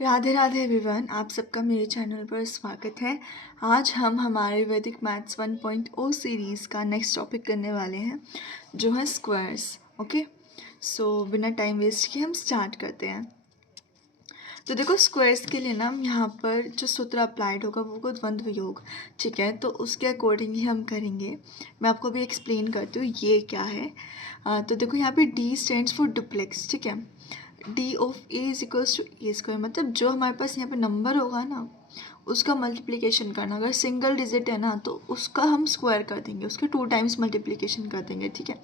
Radhe Radhe everyone, आप सबका मेरे चैनल पर स्वागत है। आज हम हमारे वैदिक मैथ्स 1.0 सीरीज़ का नेक्स्ट टॉपिक करने वाले हैं जो है स्क्वायर्स। ओके, सो बिना टाइम वेस्ट किए हम स्टार्ट करते हैं। तो देखो, स्क्वायर्स के लिए ना यहाँ पर जो सूत्र अप्लाइड होगा वो होगा द्वंद्व योग। ठीक है, तो उसके अकॉर्डिंग ही हम करेंगे। मैं आपको भी एक्सप्लेन करती हूँ ये क्या है। तो देखो, यहाँ पे D स्टैंड्स फॉर डुप्लेक्स। ठीक है, D of A is equals to A square, मतलब जो हमारे पास यहाँ पे नंबर होगा ना उसका मल्टीप्लिकेशन करना। अगर सिंगल डिजिट है ना तो उसका हम स्क्वायर कर देंगे, उसके 2 टाइम्स मल्टीप्लिकेशन कर देंगे। ठीक है,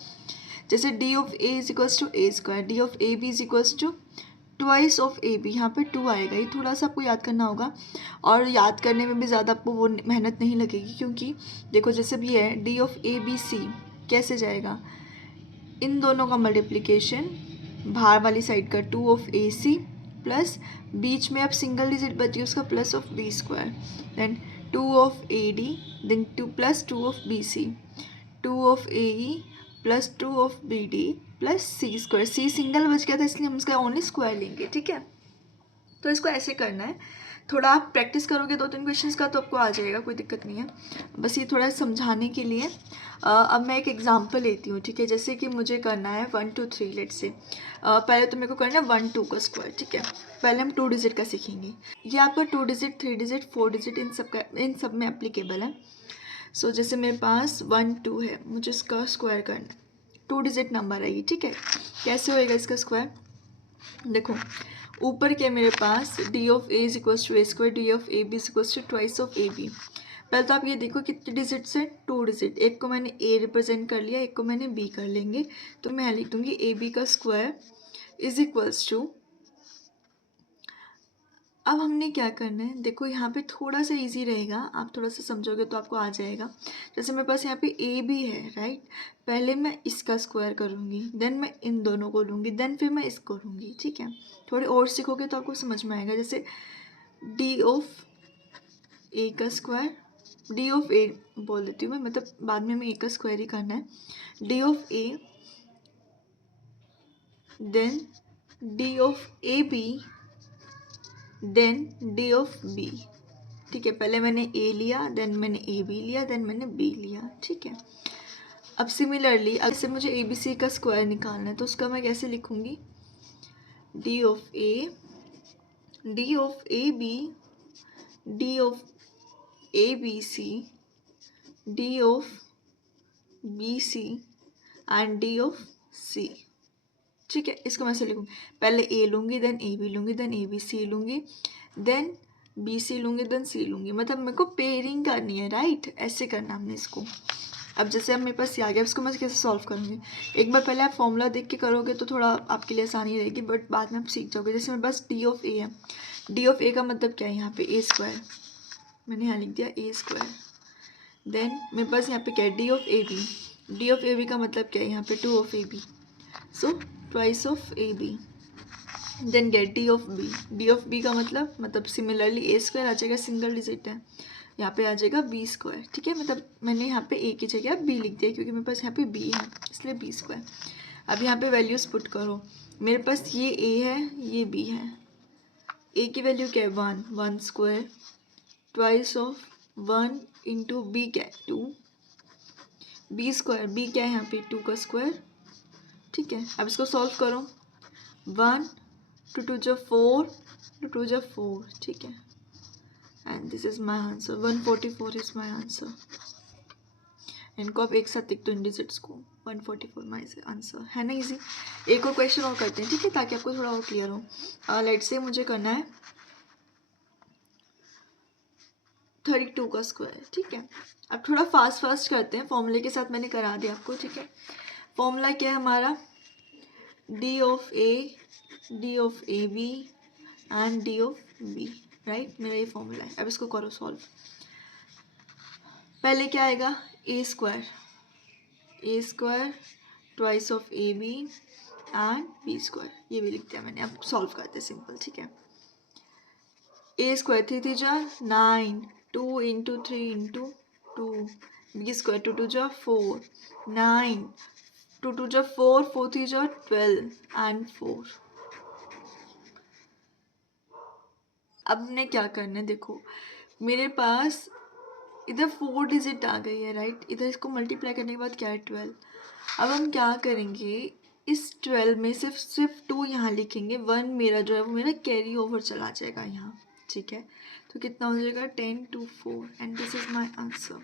जैसे D of A is equals to A square, D of A B is equals to twice of A B. यहाँ पे 2 आएगा, ये थोड़ा सा आपको याद करना होगा और याद करने में भी ज़्यादा आपको वो मेहनत नहीं लगेगी, क्योंकि देखो जैसे भी है D of A B C कैसे जाएगा, इन दोनों का मल्टीप्लिकेशन बाहर वाली साइड का 2 ऑफ ए सी प्लस बीच में अब सिंगल डिजिट बची उसका plus of B square, then 2 of A D, then 2 plus 2 of B C, 2 of A E plus 2 of B D plus C square. C single बच गया था इसलिए हम इसका ओनली स्क्वायर लेंगे। ठीक है, तो इसको ऐसे करना है। थोड़ा आप प्रैक्टिस करोगे 2-3 क्वेश्चंस का तो आपको आ जाएगा, कोई दिक्कत नहीं है। बस ये थोड़ा समझाने के लिए अब मैं एक एग्जांपल लेती हूँ। ठीक है, जैसे कि मुझे करना है 1 2 3, लेट से पहले तो मेरे को करना है 1 2 का स्क्वायर। ठीक है, पहले हम 2 डिजिट का सीखेंगे। ये आपका 2 डिजिट 3 डिजिट 4 डिजिट इन सब में एप्लीकेबल है। सो जैसे मेरे पास 1 2 है, मुझे इसका स्क्वायर करना है। 2 डिजिट नंबर है ये। ठीक है, कैसे होएगा इसका स्क्वायर? देखो, ऊपर क्या मेरे पास D of A is equals to A square, D of A B is equals to twice of A B. पहले तो आप ये देखो कितने डिजिट्स है, 2 डिजिट। एक को मैंने A रिप्रेजेंट कर लिया, एक को मैंने B कर लेंगे, तो मैं लिख दूंगी ए बी का स्क्वायर इज इक्वल्स टू। अब हमने क्या करना है, देखो यहाँ पे थोड़ा सा इजी रहेगा, आप थोड़ा सा समझोगे तो आपको आ जाएगा। जैसे मेरे पास यहाँ पे ए बी है, राइट, पहले मैं इसका स्क्वायर करूँगी, देन मैं इन दोनों को लूँगी, देन फिर मैं इसको लूँगी। ठीक है, थोड़े और सीखोगे तो आपको समझ में आएगा। जैसे डी ऑफ ए का स्क्वायर, डी ऑफ ए बोल देती हूँ मैं, मतलब बाद में हमें ए का स्क्वायर ही करना है। D of A, then D of A B, then D of B. ठीक है, पहले मैंने ए लिया, देन मैंने ए बी लिया, देन मैंने बी लिया। ठीक है, अब सिमिलरली अगर से मुझे ए बी सी का स्क्वायर निकालना है तो उसका मैं कैसे लिखूंगी? D of A, D of A B, D of A B C, D of B C and D of C. ठीक है, इसको मैं ऐसे लिखूंगी, पहले ए लूँगी, देन ए बी लूँगी, देन ए बी सी लूँगी, देन बी सी लूँगी, देन सी लूँगी। मतलब मेरे को पेयरिंग करनी है, राइट, ऐसे करना हमने इसको। अब जैसे अब मेरे पास ये आ गया, इसको मैं कैसे सॉल्व करूँगी? एक बार पहले आप फॉर्मूला देख के करोगे तो थोड़ा आपके लिए आसानी रहेगी, बट बाद में आप सीख जाओगे। जैसे मेरे पास डी ऑफ ए है, डी ऑफ ए का मतलब क्या है? यहाँ पे ए स्क्वायर, मैंने यहाँ लिख दिया ए स्क्वायर। देन मेरे पास यहाँ पे क्या है? D of A B, D of A B का मतलब क्या है? यहाँ पे 2 of A B, so twice of A B. Then get D of B, D of B का मतलब सिमिलरली ए स्क्वायर आ जाएगा, सिंगल डिजिट है, यहाँ पे आ जाएगा बी स्क्वायर। ठीक है, मतलब मैंने यहाँ पे ए की जगह बी लिख दिया क्योंकि मेरे पास यहाँ पे बी है, इसलिए बी स्क्वायर। अब यहाँ पे वैल्यूज पुट करो, मेरे पास ये ए है, ये बी है। ए की वैल्यू क्या है? 1, 1 square, twice of 1 into B क्या है? 2, बी स्क्वायर, बी क्या है यहाँ पे? 2 का स्क्वायर। ठीक है, अब इसको सॉल्व करो, 1 2 2 जा 4, 2 2 जा 4। ठीक है, and this is my answer, 144 is my answer. इनको आप एक साथ लिख दो इन डिजिट्स को, 144 माई आंसर है ना। इजी। एक और क्वेश्चन और करते हैं, ठीक है, ताकि आपको थोड़ा और क्लियर हो। लेट से मुझे करना है 32 का स्क्वायर। ठीक है, अब थोड़ा फास्ट करते हैं, फॉर्मूले के साथ मैंने करा दिया आपको। ठीक है, फॉर्मूला क्या है हमारा? D of A, D of A B and D of B, right, मेरा ये फॉर्मूला है। अब इसको करो सॉल्व। पहले क्या आएगा? A square, A square twice of A B and B square, ये भी लिख दिया मैंने। अब सॉल्व करते हैं सिंपल। ठीक है, ए स्क्वायर 3 3 जा 9, 2 इंटू 3 इंटू 2, बी स्क्वायर 2 2 जा 4, 9, 2 2 जा 4, 4 3 जा 12 एंड 4। अब हमने क्या करना है, देखो मेरे पास इधर 4 डिजिट आ गई है, राइट। इधर इसको मल्टीप्लाई करने के बाद क्या है 12। अब हम क्या करेंगे, इस 12 में सिर्फ 2 यहाँ लिखेंगे, 1 मेरा जो है वो मेरा कैरी ओवर चला जाएगा यहाँ, ठीक है। तो कितना हो जाएगा 10 to 4 and this is my answer.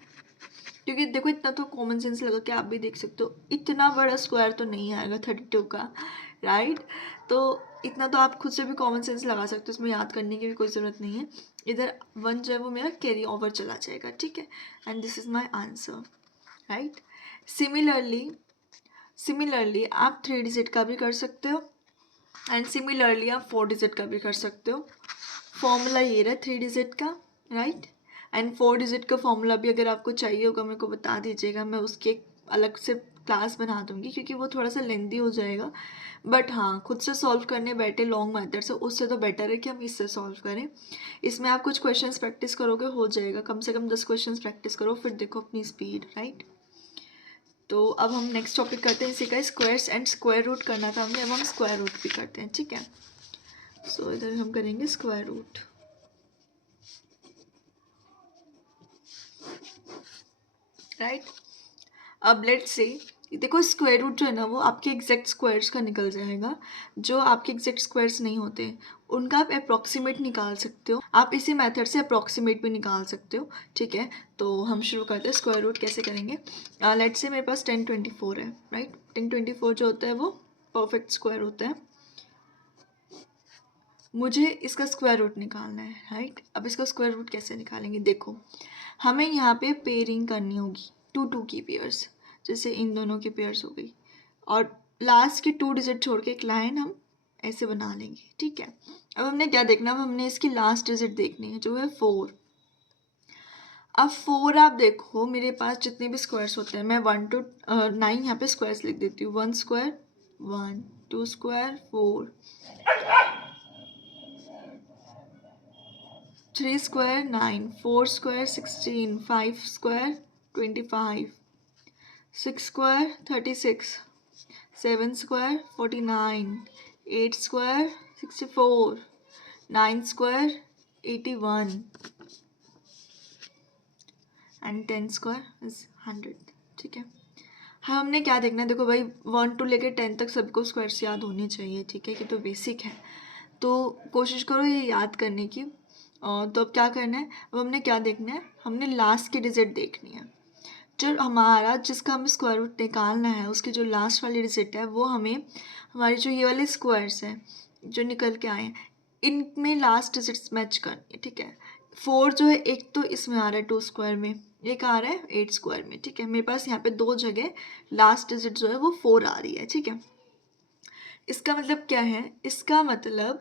क्योंकि देखो इतना तो कॉमन सेंस लगा के आप भी देख सकते हो, इतना बड़ा स्क्वायर तो नहीं आएगा 32 का, राइट। तो इतना तो आप खुद से भी कॉमन सेंस लगा सकते हो, इसमें याद करने की भी कोई ज़रूरत नहीं है। इधर 1 जो है वो मेरा कैरी ओवर चला जाएगा, ठीक है। And this is my answer, right. Similarly आप 3 डिजिट का भी कर सकते हो एंड सिमिलरली आप 4 डिजिट का भी कर सकते हो। फॉर्मूला ये रहा 3 डिजिट का, राइट। एंड 4 डिजिट का फॉर्मूला भी अगर आपको चाहिए होगा मेरे को बता दीजिएगा, मैं उसके अलग से क्लास बना दूंगी क्योंकि वो थोड़ा सा लेंदी हो जाएगा। बट हाँ, खुद से सॉल्व करने बैठे लॉन्ग मेथड से, उससे तो बेटर है कि हम इससे सॉल्व करें। इसमें आप कुछ क्वेश्चंस प्रैक्टिस करोगे हो जाएगा, कम से कम 10 क्वेश्चंस प्रैक्टिस करो, फिर देखो अपनी स्पीड, राइट। तो अब हम नेक्स्ट टॉपिक करते हैं, इसी का स्क्वायर्स एंड स्क्वायर रूट करना था हमने, अब हम स्क्वायर रूट भी करते हैं, ठीक है। सो इधर हम करेंगे स्क्वायर रूट, राइट। अब लेट्स से देखो स्क्वायर रूट जो है ना वो आपके एग्जैक्ट स्क्वायर्स का निकल जाएगा। जो आपके एग्जैक्ट स्क्वायर्स नहीं होते उनका आप अप्रॉक्सीमेट निकाल सकते हो, आप इसी मेथड से अप्रॉक्सीमेट भी निकाल सकते हो, ठीक है। तो हम शुरू करते हैं स्क्वायर रूट कैसे करेंगे। लेट्स से मेरे पास 1024 है, राइट। 1024 जो होता है वो परफेक्ट स्क्वायर होता है। मुझे इसका स्क्वायर रूट निकालना है, राइट। अब इसका स्क्वायर रूट कैसे निकालेंगे, देखो हमें यहाँ पे पेयरिंग करनी होगी 2 की पेयर्स, जैसे इन दोनों की पेयर्स हो गई, और लास्ट की 2 डिजिट छोड़ के एक लाइन हम ऐसे बना लेंगे, ठीक है। अब हमने क्या देखना, अब हमने इसकी लास्ट डिजिट देखनी है जो है 4। अब 4 आप देखो मेरे पास जितने भी स्क्वायर्स होते हैं, मैं 1 to 9 यहाँ पे स्क्वायर्स लिख देती हूँ। 1 square 1, 2 square 4, 3 square 9, 4 square 16, 5 square 25, 6 square 36, 7 square 49, 8 square 64, 9 square 81 and 10 square is 100, ठीक है। हाँ, हमने क्या देखना है, देखो भाई 1 to लेकर 10 तक सबको स्क्वायर्स याद होने चाहिए, ठीक है, कि तो बेसिक है, तो कोशिश करो ये याद करने की। तो अब क्या करना है, अब हमने क्या देखना है, हमने लास्ट की डिजिट देखनी है। जो हमारा जिसका हमें स्क्वायर रूट निकालना है उसकी जो लास्ट वाली डिजिट है वो हमें, हमारी जो ये वाले स्क्वायर्स हैं जो निकल के आए हैं इनमें लास्ट डिजिट्स मैच करनी है, ठीक है। 4 जो है एक तो इसमें आ रहा है 2 स्क्वायर में, एक आ रहा है 8 स्क्वायर में, ठीक है। मेरे पास यहाँ पे 2 जगह लास्ट डिजिट जो है वो 4 आ रही है, ठीक है। इसका मतलब क्या है, इसका मतलब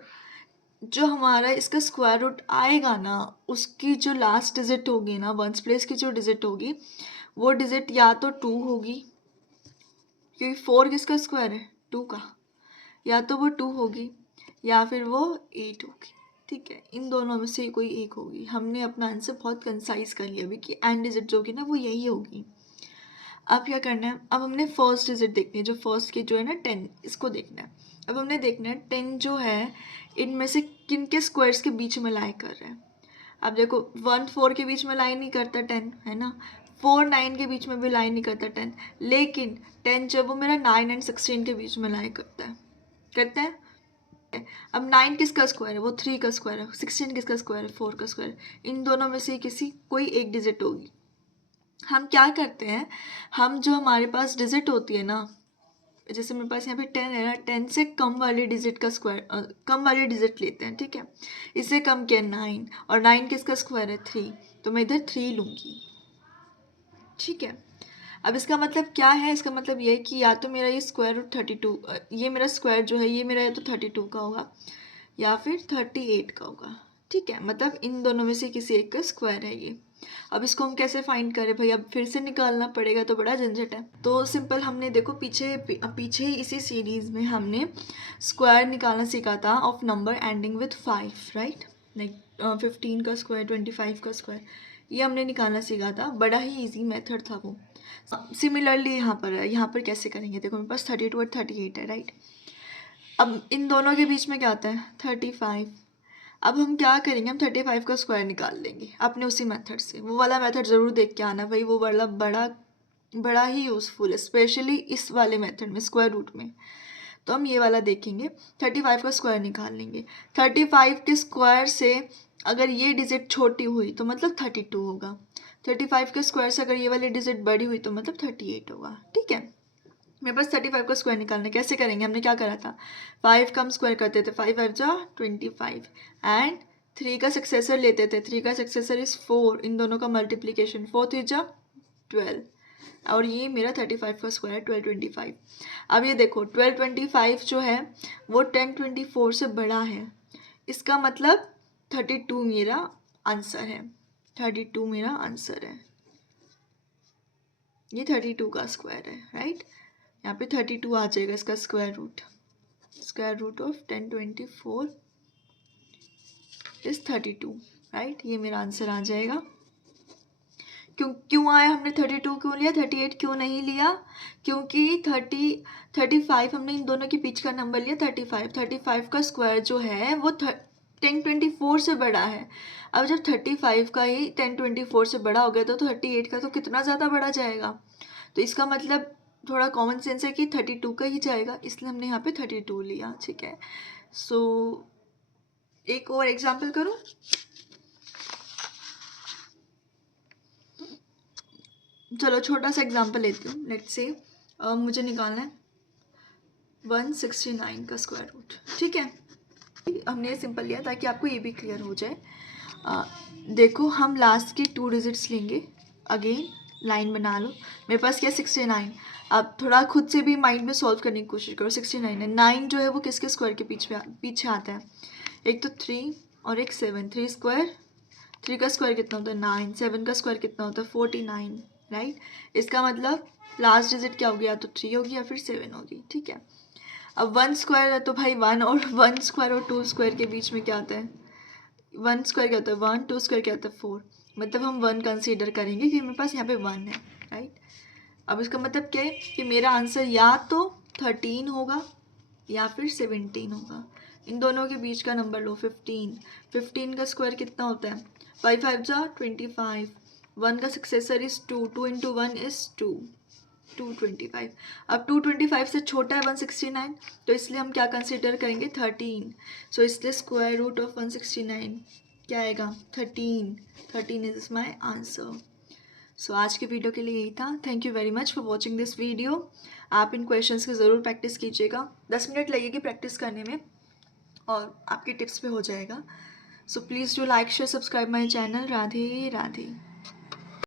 जो हमारा इसका स्क्वायर रूट आएगा ना उसकी जो लास्ट डिजिट होगी ना, वंस प्लेस की जो डिजिट होगी वो डिजिट या तो 2 होगी, क्योंकि 4 किसका स्क्वायर है 2 का, या तो वो 2 होगी या फिर वो 8 होगी, ठीक है। इन दोनों में से कोई एक होगी। हमने अपना आंसर बहुत कंसाइज कर लिया अभी कि एंड डिजिट जो होगी ना वो यही होगी। अब क्या करना है, अब हमने फर्स्ट डिजिट देखनी है, जो फर्स्ट की जो है ना 10, इसको देखना है। अब हमने देखना है 10 जो है इनमें से किन के स्क्वायर्स के बीच में लाई कर रहे हैं। अब देखो 1 4 के बीच में लाई नहीं करता 10, है ना। 4 9 के बीच में भी लाई नहीं करता 10, लेकिन 10 जब वो मेरा 9 एंड 16 के बीच में लाई करता है। अब 9 किसका स्क्वायर है, वो 3 का स्क्वायर है। 16 किसका स्क्वायर है, 4 का स्क्वायर है। इन दोनों में से किसी कोई एक डिजिट होगी। हम क्या करते हैं, हम जो हमारे पास डिजिट होती है ना, जैसे मेरे पास यहाँ पे 10 है ना, 10 से कम वाली डिजिट का स्क्वायर, कम वाली डिजिट लेते हैं, ठीक है। इससे कम क्या 9, और 9 किसका स्क्वायर है 3, तो मैं इधर 3 लूँगी, ठीक है। अब इसका मतलब क्या है, इसका मतलब ये है कि या तो मेरा ये स्क्वायर रूट 32, ये मेरा स्क्वायर जो है ये मेरा या तो 32 का होगा या फिर 38 का होगा, ठीक है। मतलब इन दोनों में से किसी एक का स्क्वायर है ये। अब इसको हम कैसे फाइंड करें भाई, अब फिर से निकालना पड़ेगा तो बड़ा झंझट है। तो सिंपल, हमने देखो पीछे ही इसी सीरीज़ में हमने स्क्वायर निकालना सीखा था of number ending with 5, right. Like 15 का स्क्वायर, 25 का स्क्वायर, ये हमने निकालना सीखा था, बड़ा ही ईजी मेथड था वो। सिमिलरली यहाँ पर कैसे करेंगे, देखो मेरे पास 32 और 38 है, राइट। अब इन दोनों के बीच में क्या आता है 35। अब हम क्या करेंगे, हम 35 का स्क्वायर निकाल लेंगे अपने उसी मेथड से। वो वाला मेथड ज़रूर देख के आना भाई, वो वाला बड़ा बड़ा ही यूज़फुल है, स्पेशली इस वाले मेथड में, स्क्वायर रूट में। तो हम ये वाला देखेंगे, 35 का स्क्वायर निकाल लेंगे। 35 के स्क्वायर से अगर ये डिजिट छोटी हुई तो मतलब 32 होगा। 35 के स्क्वायर से अगर ये वाली डिजिट बड़ी हुई तो मतलब 38 होगा। ठीक है, मेरे पास 35 का स्क्वायर निकालना है। कैसे करेंगे, हमने क्या करा था, 5 का हम स्क्वायर करते थे, 5 5 जा 25 एंड 3 का सक्सेसर लेते थे, 3 का सक्सेसर इज 4, इन दोनों का मल्टीप्लीकेशन 4 3 जा 12, और ये मेरा 35 का स्क्वायर है 1225। अब ये देखो 1225 जो है वो 1024 से बड़ा है, इसका मतलब 32 मेरा आंसर है, 32 मेरा आंसर है, ये 32 का स्क्वायर है, राइट। यहाँ पे 32 आ जाएगा इसका square root of 1024 is 32, right. ये मेरा आंसर आ जाएगा। क्यों आया, हमने 32 क्यों लिया, 38 क्यों नहीं लिया, क्योंकि 35 हमने इन दोनों के बीच का नंबर लिया 35 का स्क्वायर जो है वो 1024 से बड़ा है। अब जब 35 का ही 1024 से बड़ा हो गया तो 38 का तो कितना ज़्यादा बढ़ा जाएगा, तो इसका मतलब थोड़ा कॉमन सेंस है कि 32 का ही जाएगा, इसलिए हमने यहाँ पे 32 लिया। ठीक है, सो एक और एग्जाम्पल करूँ। चलो छोटा सा एग्जाम्पल लेती हूँ। लेट्स से मुझे निकालना है 169 का स्क्वायर रूट। ठीक है, हमने सिंपल लिया ताकि आपको ये भी क्लियर हो जाए। देखो हम लास्ट की 2 डिजिट्स लेंगे, अगेन लाइन बना लो। मेरे पास क्या 69, अब थोड़ा खुद से भी माइंड में सॉल्व करने की कोशिश करो। 69 है, 9 जो है वो किसके स्क्वायर के पीछे आता है, एक तो 3 और एक 7, 3 स्क्वायर, 3 का स्क्वायर कितना होता है 9, 7 का स्क्वायर कितना होता है 49, राइट। इसका मतलब लास्ट डिजिट क्या होगी, या तो 3 होगी या फिर 7 होगी। ठीक है, अब 1 स्क्वायर है तो भाई 1 और 1 स्क्वायर और 2 स्क्वायर के बीच में क्या आता है, 1 स्क्वायर क्या होता है 1, 2 स्क्वायर क्या होता है 4, मतलब हम 1 कंसीडर करेंगे कि मेरे पास यहाँ पे 1 है, राइट। अब इसका मतलब क्या है कि मेरा आंसर या तो 13 होगा या फिर 17 होगा। इन दोनों के बीच का नंबर लो 15, 15 का स्क्वायर कितना होता है 5 5 जा 25, 1 का सक्सेसर इज 2, 2 इंटू 1 इज 2, 225। अब 225 से छोटा है 169, तो इसलिए हम क्या कंसिडर करेंगे 13, सो इसलिए स्क्वायर रूट ऑफ 169 क्या आएगा 13, 13 इज माई आंसर। सो आज के वीडियो के लिए यही था। Thank you very much for watching this video. आप इन क्वेश्चंस की ज़रूर प्रैक्टिस कीजिएगा, 10 मिनट लगेगी प्रैक्टिस करने में और आपके टिप्स पे हो जाएगा। So please do like share subscribe my channel. Radhe Radhe.